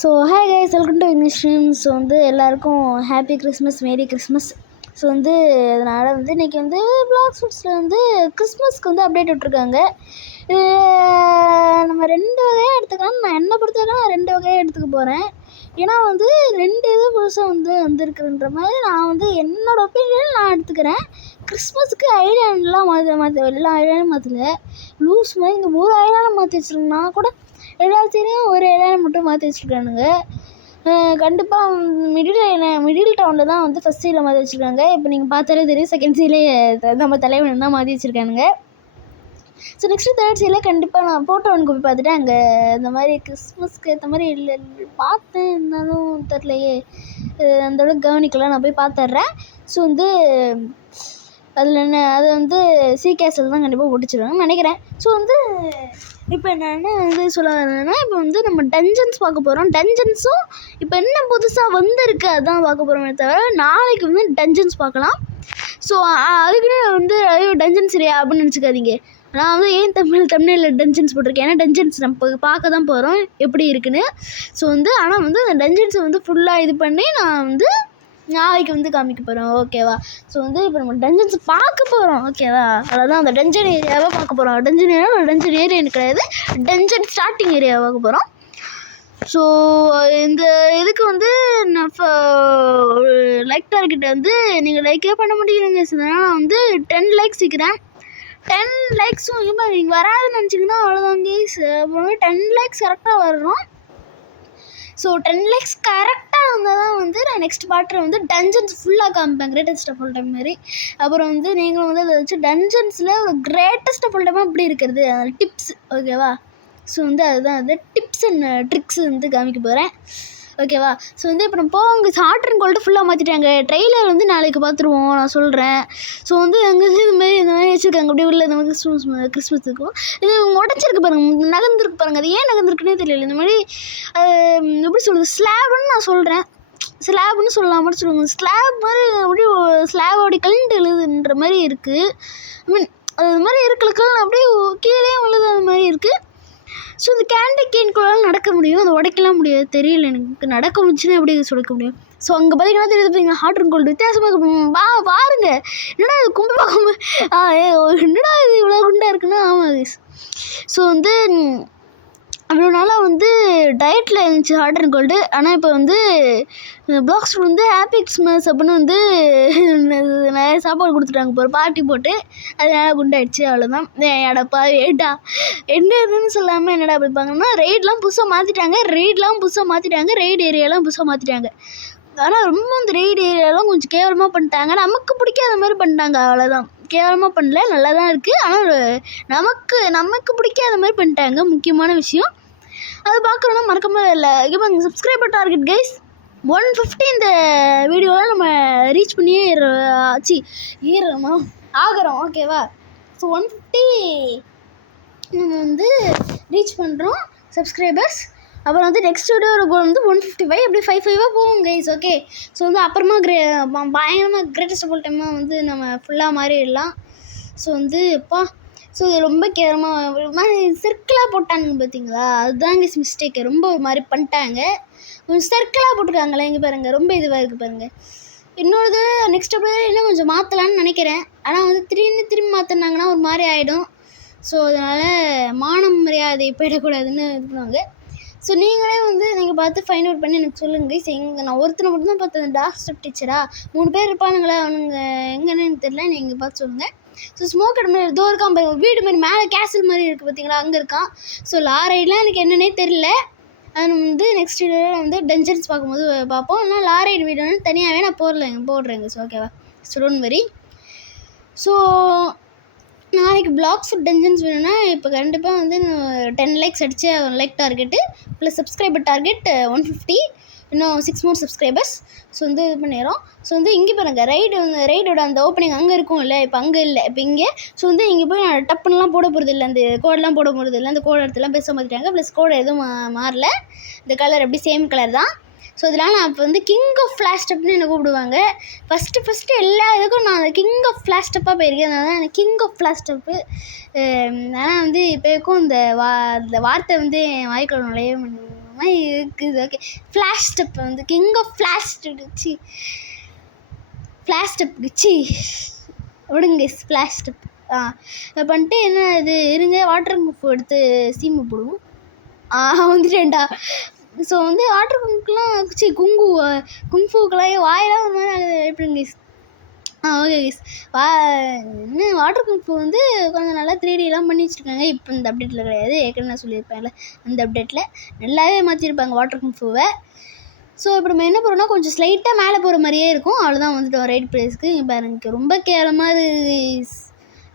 So hi guys, welcome to English stream. So எல்லாருக்கும் happy Christmas, merry Christmas. So அதனால் இன்றைக்கி block ஷூட்ஸில் கிறிஸ்மஸ்க்கு update விட்ருக்காங்க. நம்ம 2 வகையாக எடுத்துக்கலாம். நான் என்னை பொறுத்தவரைக்கும் நான் 2 வகையாக எடுத்துக்க போகிறேன். ஏன்னா 2 இது புதுசாக வந்திருக்குன்ற மாதிரி நான் என்னோடய ஒப்பீனியன் நான் எடுத்துக்கிறேன். கிறிஸ்மஸுக்கு ஐலாண்ட்லாம் எல்லா ஐலாண்டும் மாற்றல. லூஸ் மாதிரி இங்கே ஒரு ஐலாண்ட் மாற்றி வச்சுருந்தா கூட எல்லாத்தையும் ஒரு ஐலாண்ட் மட்டும் மாற்றி வச்சுருக்கானுங்க. கண்டிப்பாக மிடில் டவுனில் தான் ஃபஸ்ட் சீல மாற்றி வச்சுருக்காங்க. இப்போ நீங்கள் பார்த்தாலே தெரியும், செகண்ட் சீலே நம்ம தலைவன் தான் மாற்றி வச்சுருக்கானுங்க. ஸோ நெக்ஸ்ட்டு தேர்ட் சீல கண்டிப்பாக நான் ஃபோட்டோ ஒன்று போய் பார்த்துட்டு அங்கே இந்த மாதிரி கிறிஸ்மஸ்க்கு ஏற்ற மாதிரி இல்லை பார்த்தேன், இருந்தாலும் தெரிலையே, அந்தளவுக்கு கவனிக்கலாம். நான் போய் பார்த்துட்றேன். ஸோ அதில் என்ன அது சி கேஸில் தான் கண்டிப்பாக ஒட்டிச்சிருவாங்கன்னு நினைக்கிறேன். ஸோ இப்போ என்னென்னா சொல்ல வரேன்னா, இப்போ நம்ம டஞ்சன்ஸ் பார்க்க போகிறோம். டஞ்சன்ஸும் இப்போ என்ன புதுசாக வந்திருக்கு அதுதான் பார்க்க போகிறோமே தவிர நாளைக்கு டஞ்சன்ஸ் பார்க்கலாம். ஸோ அதுக்குன்னு ஐயோ டஞ்சன்ஸ் சரியா அப்படின்னு நினச்சிக்காதீங்க. நான் ஏன் தமிழில் டஞ்சன்ஸ் போட்டிருக்கேன், ஏன்னா டஞ்சன்ஸ் நம்ம பார்க்க தான் போகிறோம் எப்படி இருக்குன்னு. ஸோ ஆனால் அந்த டஞ்சன்ஸை ஃபுல்லாக இது பண்ணி நான் நாளைக்கு காமிக்க போகிறோம், ஓகேவா? ஸோ இப்போ நம்ம டஞ்சன்ஸ் பார்க்க போகிறோம், ஓகேவா? அதான் அந்த டஞ்சன் ஏரியாவை பார்க்க போகிறோம். டஞ்சன் ஏரியான்னு கிடையாது, டஞ்சன் ஸ்டார்டிங் ஏரியாவை பார்க்க போகிறோம். ஸோ இந்த இதுக்கு நான் லைக் டார்கெட் நீங்கள் லைக்கே பண்ண முடியலைங்க. அதனால் நான் 10 லைக்ஸ் வைக்கிறேன். 10 லைக்ஸும் நீங்கள் வராதுன்னு நினச்சிங்கன்னா அவ்வளோதான் கேஸ். அப்புறம் 10 லைக்ஸ் கரெக்டாக வர்றோம். ஸோ 10 லைக்ஸ் கரெக்டாக வந்தால் தான் நான் நெக்ஸ்ட் பார்ட்டில் டஞ்சன்ஸ் ஃபுல்லாக காமிப்பேன், கிரேட்டஸ்ட் ஆஃப் ஆல் டைம் மாதிரி. அப்புறம் நீங்களும் அதை வச்சு டஞ்சன்ஸில் ஒரு கிரேட்டஸ்ட் ஆஃப் ஆல் டைமாக எப்படி இருக்கிறது அந்த டிப்ஸ், ஓகேவா? ஸோ அதுதான் டிப்ஸ் அண்ட் ட்ரிக்ஸ் காமிக்க போகிறேன், ஓகேவா? ஸோ இப்போ நம்ம போங்க. ஹாட் அண்ட் கோல்டு ஃபுல்லாக மாற்றிட்டாங்க. ட்ரெய்லர் நாளைக்கு பார்த்துருவோம், நான் சொல்கிறேன். ஸோ அங்கே இந்த மாதிரி வச்சுருக்காங்க, அப்படியே உள்ள இந்த மாதிரி கிறிஸ்மஸுக்கும் இது உடச்சிருக்கு பாருங்கள், நகர்ந்துருக்கு பாருங்கள். அது ஏன் நகர்ந்துருக்குன்னே தெரியல. இந்த மாதிரி எப்படி சொல்கிறது, ஸ்லாப்னு நான் சொல்கிறேன், ஸ்லாப்னு சொல்லலாம் மட்டும் சொல்லுவாங்க. ஸ்லாப் மாதிரி அப்படியே ஸ்லாபோடைய கலண்டு எழுதுன்ற மாதிரி இருக்குது. ஐ மீன் அது மாதிரி இருக்கலுக்கெல்லாம் அப்படியே கீழே விழுது, அது மாதிரி இருக்குது. ஸோ இந்த கேண்டி கேன்குள்ளால் நடக்க முடியும், அதை உடைக்கலாம் முடியாது, தெரியல எனக்கு. நடக்க முடிச்சுன்னா எப்படி சுடைக்க முடியும்? ஸோ அங்கே பார்த்தீங்கன்னா தெரியுது, பார்த்தீங்கன்னா ஹாட் அண்ட் கோல்டு வித்தியாசமாக பாருங்கள். என்னடா இது கும்பி பார்க்கும், என்னடா இது இவ்வளோ குண்டாக இருக்குன்னா, ஆமாம். ஸோ அவ்வளோ நாளாக டயட்டில் இருந்துச்சு ஹாட் அண்ட் கோல்டு. ஆனால் இப்போ பிளாக்ஸ் ஹாப்பி கிறிஸ்மஸ் அப்படின்னு நிறைய சாப்பாடு கொடுத்துட்டாங்க, இப்போ ஒரு பார்ட்டி போட்டு, அதனால குண்டாயிடுச்சு, அவ்வளோதான். எடப்பா ஏட்டா என்ன இதுன்னு சொல்லாமல் என்னடா அப்படிப்பாங்கன்னா, ரெய்டெலாம் புதுசாக மாற்றிட்டாங்க, ரெய்ட் ஏரியாலாம் புதுசாக மாற்றிட்டாங்க. ஆனால் ரொம்ப ரெய்ட் ஏரியாலாம் கொஞ்சம் கேவலமாக பண்ணிட்டாங்க, நமக்கு பிடிக்காத மாதிரி பண்ணிட்டாங்க, அவ்வளோதான். கேவலமாக பண்ணல, நல்லா தான் இருக்குது. ஆனால் நமக்கு பிடிக்காத மாதிரி பண்ணிட்டாங்க. முக்கியமான விஷயம் அது பார்க்குறோன்னா மறக்காமல் இல்லை. இப்போ சப்ஸ்கிரைபர் டார்கெட் கைஸ் 150 இந்த வீடியோவில் நம்ம ரீச் பண்ணியே ஆகிறோம், ஓகேவா? ஸோ 150 நம்ம ரீச் பண்ணுறோம் சப்ஸ்கிரைபர்ஸ். அப்புறம் நெக்ஸ்ட் வீடியோ கோல் 155, அப்படி 55 போகும் கைஸ், ஓகே? ஸோ அப்புறமா பயங்கரமாக கிரேட்டஸ்ட் ஆஃப் ஆல் டைமாக நம்ம ஃபுல்லாக மாறிடலாம். ஸோ அப்பா, ஸோ இது ரொம்ப கேவலமாக ஒரு மாதிரி சர்க்கிளாக போட்டானுங்க பார்த்தீங்களா, அதுதாங்க மிஸ்டேக்கு. ரொம்ப ஒரு மாதிரி பண்ணிட்டாங்க, கொஞ்சம் சர்க்கிளாக போட்டுருக்காங்களே, இங்கே பாருங்கள், ரொம்ப இதுவாக இருக்குது பாருங்கள். இன்னொரு நெக்ஸ்ட் அப்படியே இன்னும் கொஞ்சம் மாற்றலான்னு நினைக்கிறேன். ஆனால் திரும்பி மாற்றினாங்கன்னா ஒரு மாதிரி ஆகிடும். ஸோ அதனால் மானம் மரியாதை போயிடக்கூடாதுன்னு இது பண்ணுவாங்க. ஸோ நீங்களே நீங்கள் பார்த்து ஃபைண்ட் அவுட் பண்ணி எனக்கு சொல்லுங்கள். நான் ஒருத்தனை மட்டும் தான் பார்த்தேன், டார்க் ஸ்டெப் டீச்சரா 3 பேர் இருப்பானுங்களா, அவனுங்க எங்கன்னு எனக்கு தெரியல, நீங்கள் பார்த்து சொல்லுங்கள். ஸோ ஸ்மோக் அட் மாதிரி ஏதோ இருக்கான், வீடு மாதிரி மேலே கேசல் மாதிரி இருக்குது பார்த்தீங்களா, அங்கே இருக்கான். ஸோ லாரைடெலாம் எனக்கு என்னன்னே தெரியல. அது நெக்ஸ்ட் வீடியோவில் டஞ்சன்ஸ் பார்க்கும்போது பார்ப்போம். இல்லைனா லாரைடு வீடியோ தனியாகவே நான் போடுறேங்க. ஸோ ஓகேவா? So don't worry. ஸோ நாளைக்கு பிளாக்ஸ் டஞ்சன்ஸ் வேணும்னா இப்போ கண்டிப்பாக 10 லைக்ஸ் அடித்து like target plus subscriber target 150, இன்னும் 6 more சப்ஸ்கிரைபர்ஸ். ஸோ இது பண்ணிடுறோம். ஸோ இங்கே பாருங்கள், ரைடோட அந்த ஓப்பனிங் அங்கே இருக்கும் இல்லை, இப்போ அங்கே இல்லை, இப்போ இங்கே. ஸோ இங்கே போய் நான் டப்புன்னெலாம் போட போகிறது இல்லை, அந்த கோடெலாம் போட போகிறது இல்லை, அந்த கோட் இடத்துலாம் பேச மாற்றிட்டாங்க. ப்ளஸ் கோடை எதுவும் மாறல, இந்த கலர் எப்படி சேம் கலர் தான். ஸோ இதனால் நான் இப்போ கிங் ஆஃப் ஃப்ளாஷ் ஸ்டெப்னு என்னை கூப்பிடுவாங்க. ஃபஸ்ட்டு எல்லா இதுக்கும் நான் அந்த கிங் ஆஃப் ஃப்ளாஷ் ஸ்டெப்பாக போயிருக்கேன், அதனால தான் எனக்கு கிங் ஆஃப் ஃப்ளாஷ் ஸ்டெப்பு. ஆனால் இப்போக்கும் இந்த வார்த்தை என் வாய்க்குள்ள நுழைய மாதிரி இருக்குது. ஓகே, ஃப்ளாஷ் ஸ்டெப் வந்து கிங் ஆஃப் ஃப்ளாஷ் சி ஃப்ளாஷ் ஸ்டெப் சி விடுங்க ஃப்ளாஷ் ஸ்டெப். பண்ணிட்டு என்ன இது இருங்க, வாட்டர் ப்ரூஃப் எடுத்து சீமை போடுவோம். வந்துட்டேன்டா. ஸோ வந்து வாட்டர் ப்ரூஃப்லாம் குங்ஃபுக்கெல்லாம் வாயெல்லாம் ஒரு மாதிரி எப்படிங்க கைஸ். ஓகே கைஸ், இன்னும் வாட்டர் ப்ரூஃப் வந்து கொஞ்சம் நல்லா 3Dலாம் பண்ணி வச்சுருக்காங்க. இப்போ இந்த அப்டேட்டில் கிடையாது, ஏற்கனவே நான் சொல்லியிருப்பேன்ல, அந்த அப்டேட்டில் நல்லாவே மாற்றிருப்பாங்க வாட்டர் ப்ரூஃபை. ஸோ இப்போ நம்ம என்ன பண்ணுறோம்னா கொஞ்சம் ஸ்லைட்டாக மேலே போகிற மாதிரியே இருக்கும். அவ்வளோதான் வந்துட்டு ரைட் ப்ளேஸ்க்கு. இப்போ எனக்கு ரொம்ப கேவலமாக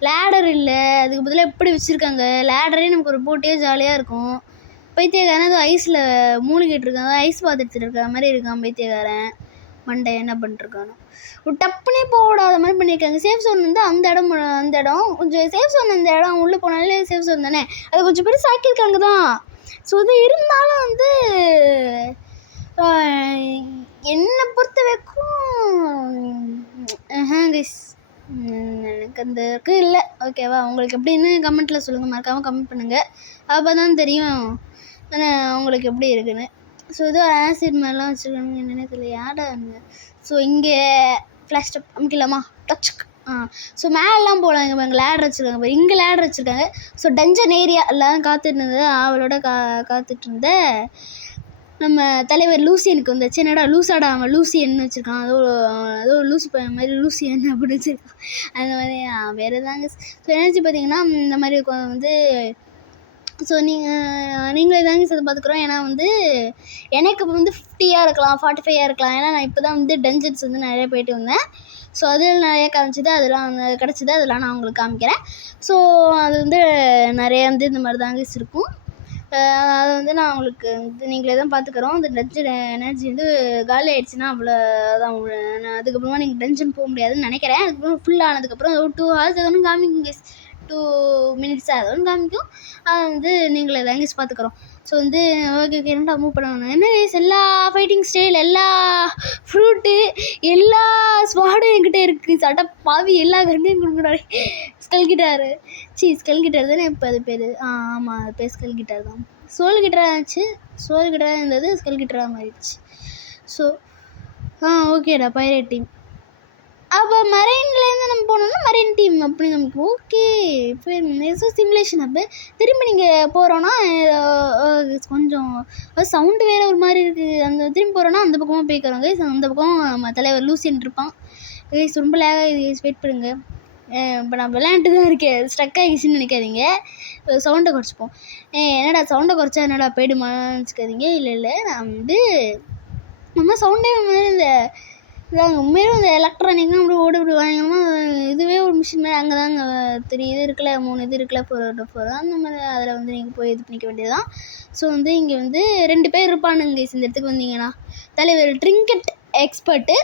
லேடர் இல்லை, அதுக்கு பதிலாக எப்படி வச்சுருக்காங்க. லேடரே நமக்கு ஒரு போட்டியே ஜாலியாக இருக்கும். பைத்தியக்காரன் அது ஐஸில் மூழ்கிட்டு இருக்கான், ஐஸ் பார்த்துட்டு இருக்க மாதிரி இருக்கான் பைத்தியக்காரன். மண்டை என்ன பண்ணிட்டுருக்கானோ, ஒரு டப்புனே போடாத மாதிரி பண்ணியிருக்காங்க. சேஃப் ஜோன் வந்து அந்த இடம் கொஞ்சம் சேஃப் ஜோன், அந்த இடம் உள்ளே போனாலே சேஃப் ஜோன் தானே, அதை கொஞ்சம் பேர் சாக்கியிருக்காங்க தான். ஸோ இது இருந்தாலும் வந்து என்னை பொறுத்த வரைக்கும் கைஸ் எனக்கு அந்த இருக்குது இல்லை. ஓகேவா, உங்களுக்கு எப்படின்னு கமெண்ட்டில் சொல்லுங்கள், மறக்காமல் கமெண்ட் பண்ணுங்கள். அப்போ தான் தெரியும் உங்களுக்கு எப்படி இருக்குன்னு. ஸோ இது ஆசிட் மாதிரிலாம் வச்சுருக்காங்க, என்னென்ன தெரியல யாடாங்க. ஸோ இங்கே ஃப்ளாஷ் ஸ்டெப் அமைக்கலாமா, டச்சுக்கு. ஸோ மேலெலாம் போகலாம். இங்கே பாருங்க லேடர் வச்சுருக்காங்க, இங்கே லேடர் வச்சுருக்காங்க. ஸோ டஞ்சன் ஏரியா எல்லாம் காத்துட்டு இருந்தது, அவளோட காத்துட்டு இருந்த நம்ம தலைவர் லூசியனுக்கு வந்துச்சு. என்னடா லூசாடா அவன் லூசியன்னு வச்சுருக்கான், அதோ லூசு மாதிரி லூசியன் அப்படின்னு வச்சுருக்கான். அந்த மாதிரி வேறு தாங்க. ஸோ எனர்ஜி பார்த்திங்கன்னா இந்த மாதிரி வந்து ஸோ நீங்களே தாங்க சேர்த்து பார்த்துக்குறோம். ஏன்னா வந்து எனக்கு இப்போ வந்து 50 இருக்கலாம், 45 இருக்கலாம். ஏன்னா நான் இப்போ தான் வந்து டஞ்சன்ஸ் வந்து நிறைய போயிட்டு வந்தேன். ஸோ அதில் நிறைய காமிச்சிது, அதெல்லாம் கிடச்சிது, அதெல்லாம் நான் உங்களுக்கு காமிக்கிறேன். ஸோ அது வந்து நிறைய வந்து இந்த மாதிரி தாங்க இருக்கும். அதை வந்து நான் உங்களுக்கு வந்து நீங்களே தான் பார்த்துக்குறோம். அந்த டஞ்சன் எனர்ஜி வந்து காலி ஆகிடுச்சின்னா அவ்வளோதான். நான் அதுக்கப்புறமா நீங்கள் டஞ்சன் போக முடியாதுன்னு நினைக்கிறேன். அதுக்கப்புறம் ஃபுல் ஆனதுக்கப்புறம் ஒரு 2 hours எதுவும் காமிக்குங்க, 2 minutes அதுவும் காமிக்கும். அதை வந்து நீங்களே தாங்க பார்த்துக்குறோம். ஸோ வந்து ஓகே என்னடா மூவ் பண்ணணும், என்ன எல்லா ஃபைட்டிங் ஸ்டைல், எல்லா ஃப்ரூட்டு, எல்லா ஸ்வாடும் என்கிட்ட இருக்குது. சட்ட பாவி எல்லா கண்டையும் கொடுக்குறாரு. ஸ்கல் கிட்டாரு ஸ்கல் கிட்டார் தானே இப்போ அது பேர். ஆமாம், அது பேர் ஸ்கல் கிட்டார் தான். சோல் கிட்டாராக இருந்துச்சு, சோல் கிட்டாராக இருந்தது ஸ்கல் கிட்டாராக மாறிடுச்சு. ஸோ ஓகேடா பைரேட் டீம். அப்போ மரைன்லேருந்து நம்ம போனோம்னா மரைன் டீம் அப்படி நமக்கு ஓகே. இப்போ நெசோ சிமுலேஷன் அப்போ திரும்பி நீங்கள் போகிறோன்னா கொஞ்சம் சவுண்டு வேறு ஒரு மாதிரி இருக்குது. அந்த திரும்பி போகிறோன்னா அந்த பக்கமாக போய்க்கிறோங்க. அந்த பக்கம் நம்ம தலைவர் லூசியன் இருப்பான். ரொம்ப லேகாக இது வெயிட் பண்ணுங்க. இப்போ நான் விளையாண்டு தான் இருக்கேன், ஸ்ட்ரக் ஆகிடுச்சின்னு நினைக்காதீங்க. சவுண்டை குறைச்சிப்போம். என்னடா சவுண்டை குறைச்சா என்னடா போய்டுமான்னு வச்சுக்காதீங்க. இல்லை நான் வந்து நம்ம சவுண்டே மாதிரி இந்த இதாங்க உண்மையிலும் இந்த எலக்ட்ரானிக்லாம் அப்படி ஓடி வாங்கினோம்னா இதுவே ஒரு மிஷின் மாதிரி. அங்கே தாங்க 3 இது இருக்குல்ல, 3 இது இருக்குல்ல, 4 அந்த மாதிரி அதில் வந்து நீங்கள் போய் இது பண்ணிக்க வேண்டியது தான். ஸோ வந்து இங்கே வந்து 2 பேர் இருப்பானுங்க இந்த இடத்துக்கு வந்தீங்கன்னா. தலைவர் ட்ரிங்கெட் எக்ஸ்பர்ட்டு,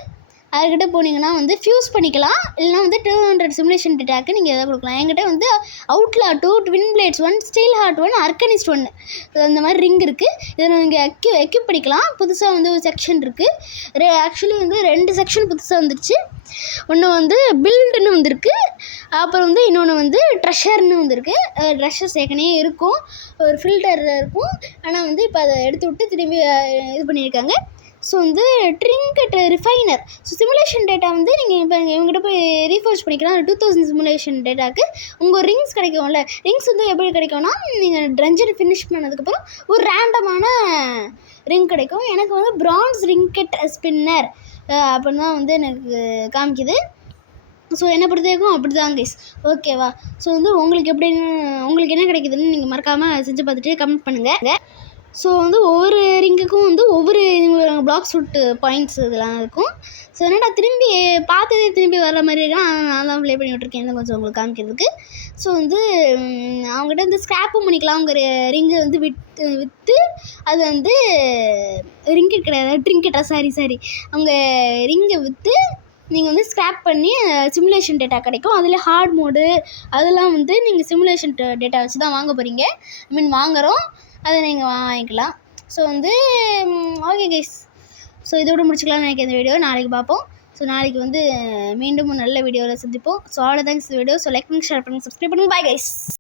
அதுக்கிட்ட போனீங்கன்னா வந்து ஃபியூஸ் பண்ணிக்கலாம். இல்லைனா வந்து 200 சிமுலேஷன் டேட்டாக்கு நீங்கள் எதாவது கொடுக்கலாம். என்கிட்ட வந்து அவுட்லா 2, ட்வின் பிளேட்ஸ் 1, ஸ்டீல் ஹார்ட் 1, அர்கனிஸ்ட் 1 அந்த மாதிரி ரிங் இருக்குது. இதை நீங்கள் எக்யூப் பண்ணிக்கலாம். புதுசாக வந்து ஒரு செக்ஷன் இருக்குது. ஆக்சுவலி வந்து 2 செக்ஷன் புதுசாக வந்துருச்சு. ஒன்று வந்து பில்டுன்னு வந்திருக்கு, அப்புறம் வந்து இன்னொன்று வந்து ட்ரெஷர்னு வந்திருக்கு. ட்ரெஷர்ஸ் ஏற்கனவே இருக்கும், ஒரு ஃபில்டர் இருக்கும். ஆனால் வந்து இப்போ அதை எடுத்து விட்டு திரும்பி இது பண்ணியிருக்காங்க. ஸோ வந்து ட்ரிங்கெட் ரிஃபைனர். ஸோ சிமுலேஷன் டேட்டா வந்து நீங்கள் இப்போ இவங்ககிட்ட போய் ரீஃபோர்ஸ் பண்ணிக்கலாம். 2000 சிமுலேஷன் டேட்டாவுக்கு உங்கள் ரிங்ஸ் கிடைக்கும்ல. ரிங்ஸ் வந்து எப்படி கிடைக்கும்னா நீங்கள் ட்ரஞ்சன் ஃபினிஷ் பண்ணதுக்கப்புறம் ஒரு ரேண்டமான ரிங் கிடைக்கும். எனக்கு வந்து பிரான்ஸ் ரிங்கெட் ஸ்பின்னர் அப்படின்னு தான் வந்து எனக்கு காமிக்குது. ஸோ என்ன பொறுத்தவரைக்கும் அப்படி தான் கைஸ். ஓகேவா, ஸோ வந்து உங்களுக்கு என்ன கிடைக்குதுன்னு நீங்கள் மறக்காமல் செஞ்சு பார்த்துட்டு கமெண்ட் பண்ணுங்கள். ஸோ வந்து ஒவ்வொரு ரிங்குக்கும் வந்து ஒவ்வொரு பிளாக் ஷூட் பாயிண்ட்ஸ் இதெல்லாம் இருக்கும். ஸோ என்னடா திரும்பி பார்த்ததே திரும்பி வர்ற மாதிரி இருக்கலாம், நான் தான் ப்ளே பண்ணி விட்ருக்கேன் கொஞ்சம் உங்களுக்கு காமிக்கிறதுக்கு. ஸோ வந்து அவங்ககிட்ட வந்து ஸ்க்ராப்பும் பண்ணிக்கலாம். அவங்க ரிங்கை வந்து விற்று அது வந்து ரிங்கெட் கிடையாது, ட்ரிங்கெட்டா சாரி அவங்க ரிங்கை விற்று நீங்கள் வந்து ஸ்க்ராப் பண்ணி சிமுலேஷன் டேட்டா கிடைக்கும். அதில் ஹார்ட் மோடு அதெல்லாம் வந்து நீங்கள் சிமுலேஷன் டேட்டா வச்சு தான் வாங்க போகிறீங்க. வாங்குகிறோம், அதை நீங்கள் வாங்கிக்கலாம். ஸோ வந்து ஓகே கைஸ், ஸோ இதோட முடிச்சுக்கலாம்னு நினைக்கிறேன். இந்த வீடியோ நாளைக்கு பார்ப்போம். ஸோ நாளைக்கு வந்து மீண்டும் நல்ல வீடியோவில் சந்திப்போம். ஸோ அவ்வளோ தேங்க்ஸ் வீடியோ. ஸோ லைக் பண்ணுங்கள், ஷேர் பண்ணுங்கள், சப்ஸ்கிரைப் பண்ணுங்கள். Bye guys.